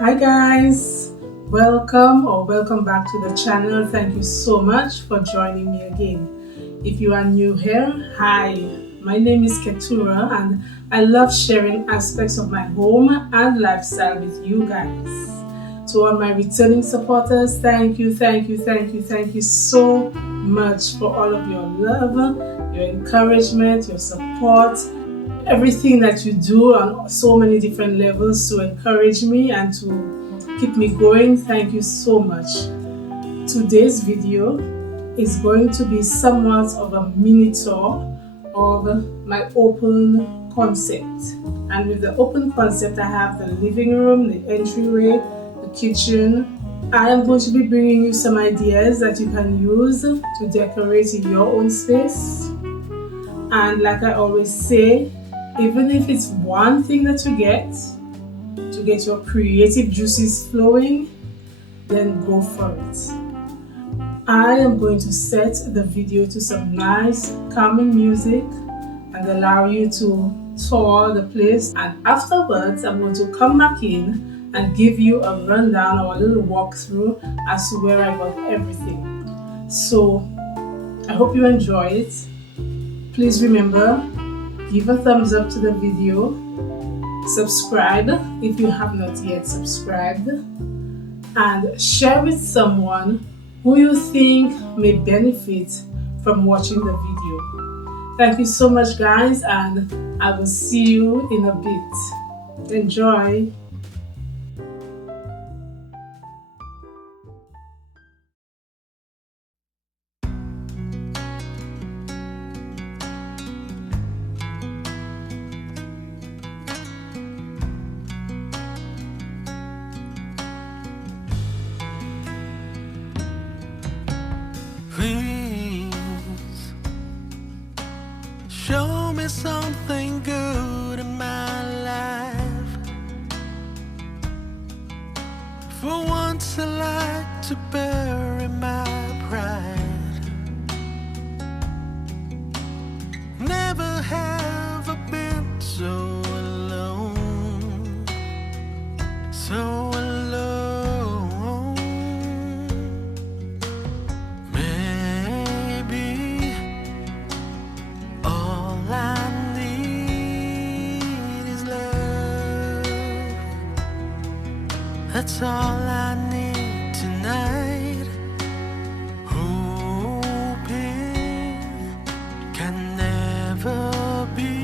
Hi guys, welcome back to the channel. Thank you so much for joining me again. If you are new here, hi, my name is Keturah and I love sharing aspects of my home and lifestyle with you guys. To all my returning supporters, thank you so much for all of your love, your encouragement, your support, everything that you do on so many different levels to encourage me and to keep me going. Thank you so much. Today's video is going to be somewhat of a mini tour of my open concept. And with the open concept, I have the living room, the entryway, the kitchen. I am going to be bringing you some ideas that you can use to decorate in your own space. And like I always say, even if it's one thing that you get to get your creative juices flowing, then go for it. I am going to set the video to some nice calming music and allow you to tour the place, and afterwards I'm going to come back in and give you a rundown or a little walkthrough as to where I got everything. So I hope you enjoy it. Please remember, give a thumbs up to the video, subscribe if you have not yet subscribed, and share with someone who you think may benefit from watching the video. Thank you so much guys, and I will see you in a bit. Enjoy! Please show me something good in my life. For once I like to bury my pride. Never have I been so alone, so alone. Maybe all I need is love. That's all I need tonight. Hoping can never be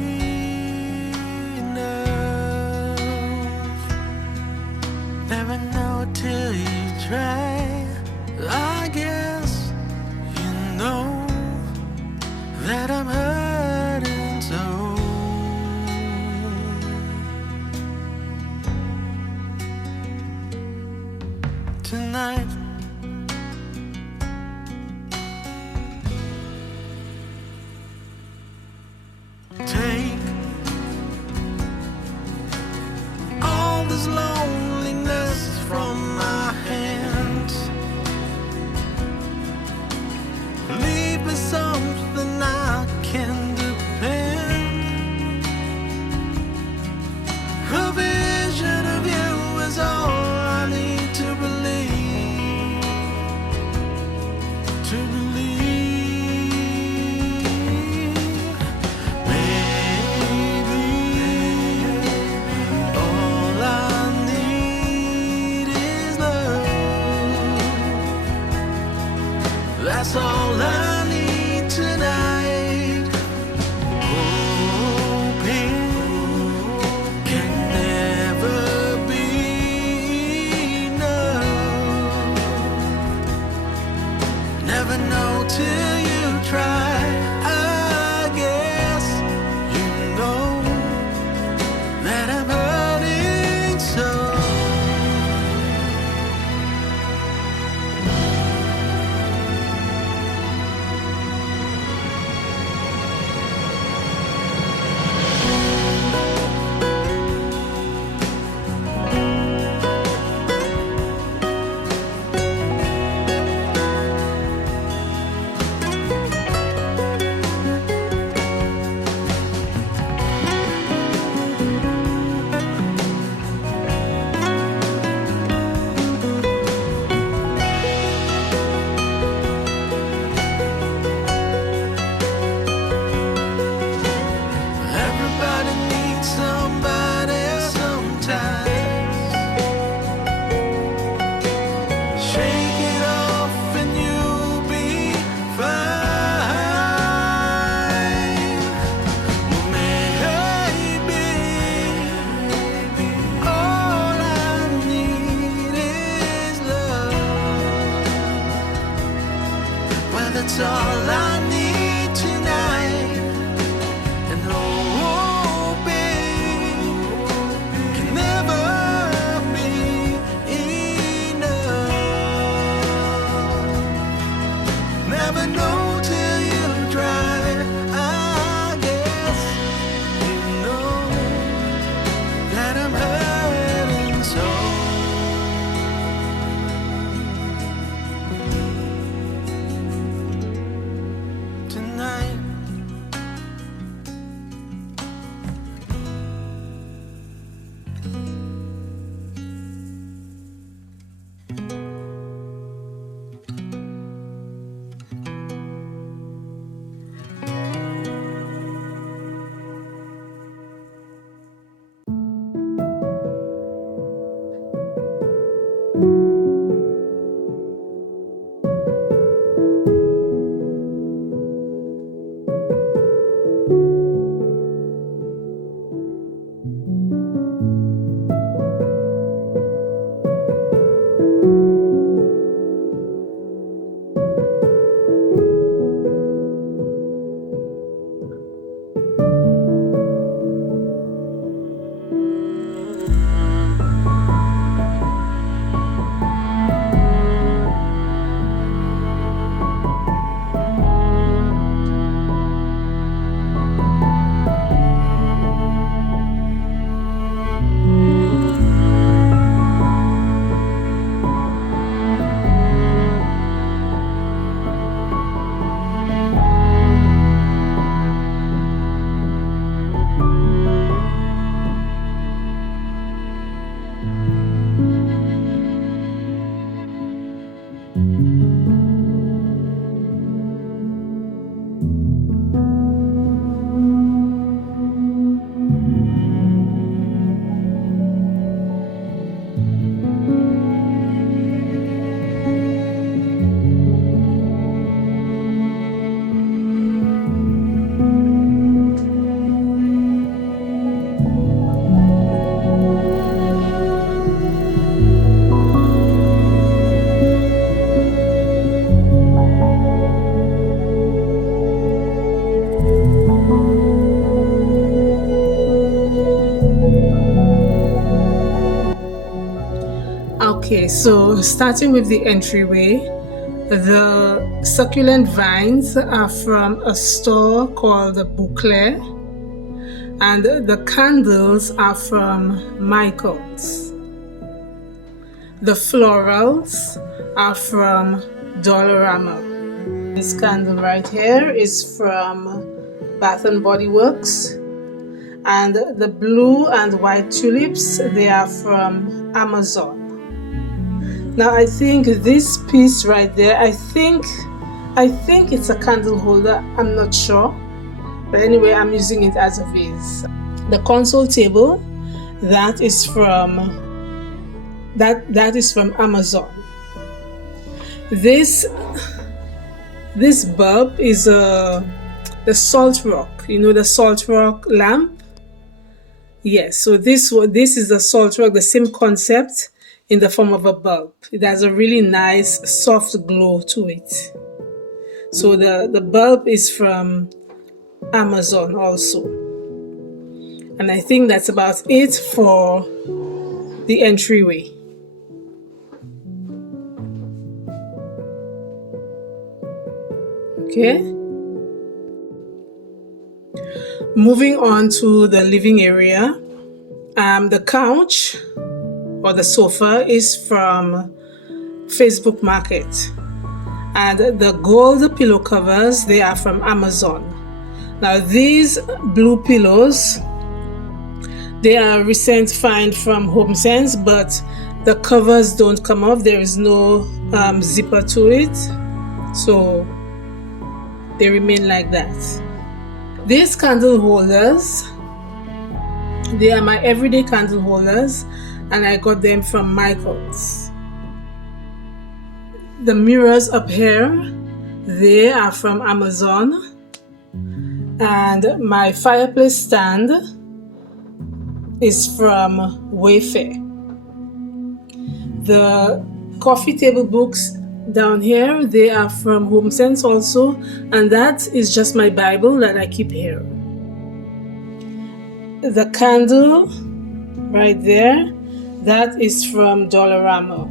enough. Never know till you try. I guess you know that I'm hurting so. Tonight take all this loneliness from my hands. Leave me something I can depend. A vision of you is all I need to believe. That's all I need tonight. And hoping can never be enough. Never know till you try. I guess you know that I'm hurting so. Tonight, Okay, so starting with the entryway, the succulent vines are from a store called Boucle, and the candles are from Michael's. The florals are from Dollarama. This candle right here is from Bath and Body Works, and the blue and white tulips, they are from Amazon. Now I think this piece right there, I think it's a candle holder. I'm not sure, but anyway, I'm using it as a vase. The console table, that is from Amazon. This bulb is the salt rock. You know the salt rock lamp. Yes, so this is the salt rock, the same concept, in the form of a bulb. It has a really nice soft glow to it. So the bulb is from Amazon also. And I think that's about it for the entryway. Okay. Moving on to the living area. The couch or the sofa is from Facebook Market, and the gold pillow covers, they are from Amazon. Now these blue pillows, they are a recent find from HomeSense, but the covers don't come off. There is no zipper to it, so they remain like that. These candle holders, they are my everyday candle holders, and I got them from Michael's. The mirrors up here, they are from Amazon, and my fireplace stand is from Wayfair. The coffee table books, Down here, they are from HomeSense also, and that is just my Bible that I keep here. The candle right there, that is from Dollarama.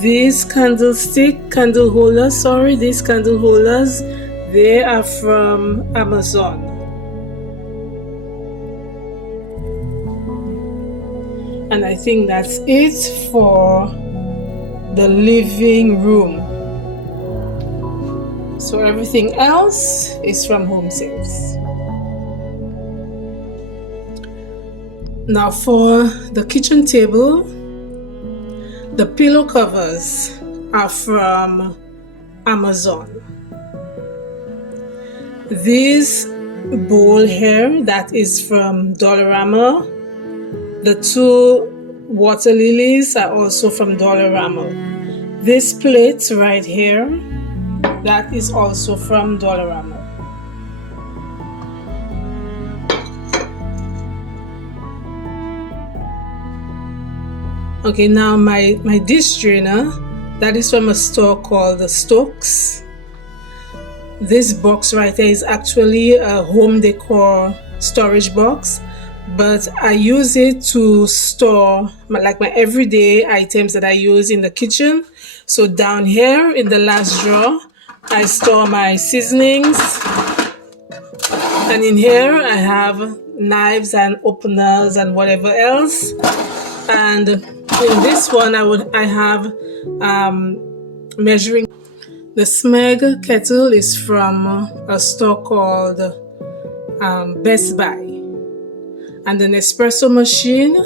These candle holders, they are from Amazon. And I think that's it for the living room. So everything else is from HomeSense. Now for the kitchen table, the pillow covers are from Amazon. This bowl here, that is from Dollarama. The two water lilies are also from Dollarama. This plate right here, that is also from Dollarama. Okay, now my dish drainer, that is from a store called the Stokes. This box right here is actually a home decor storage box, but I use it to store my everyday items that I use in the kitchen. So down here in the last drawer, I store my seasonings, and in here I have knives and openers and whatever else. And in this one I have measuring. The Smeg kettle is from a store called Best Buy, and the Nespresso machine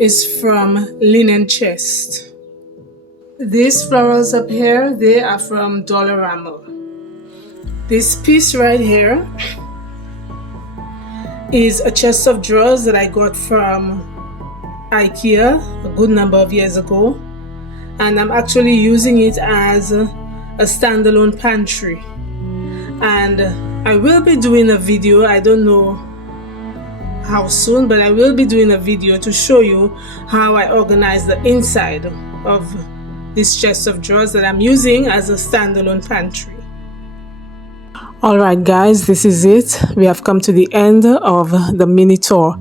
is from Linen Chest. These florals up here, they are from Dollarama. This piece right here is a chest of drawers that I got from IKEA a good number of years ago, and I'm actually using it as a standalone pantry. And I will be doing a video, I don't know how soon, but I will be doing a video to show you how I organize the inside of this chest of drawers that I'm using as a standalone pantry. Alright guys, this is it. We have come to the end of the mini tour.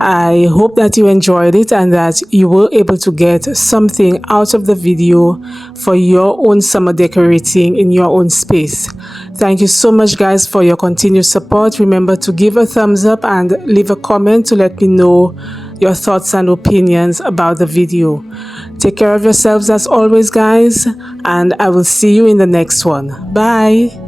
I hope that you enjoyed it and that you were able to get something out of the video for your own summer decorating in your own space. Thank you so much guys for your continued support. Remember to give a thumbs up and leave a comment to let me know your thoughts and opinions about the video. Take care of yourselves as always guys, and I will see you in the next one. Bye.